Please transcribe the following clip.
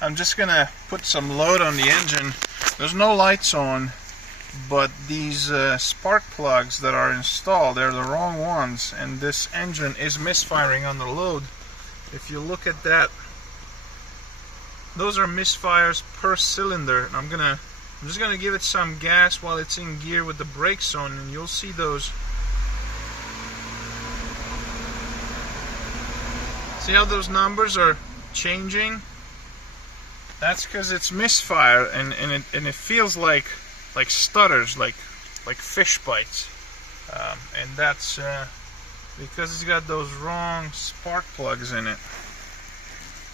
I'm just gonna put some load on the engine. There's no lights on, but these spark plugs that are installed, they're the wrong ones, and this engine is misfiring on the load. If you look at that, those are misfires per cylinder. And I'm just gonna give it some gas while it's in gear with the brakes on, and you'll see those. See how those numbers are changing? That's because it's misfire, and it feels like stutters, like fish bites, and that's because it's got those wrong spark plugs in it.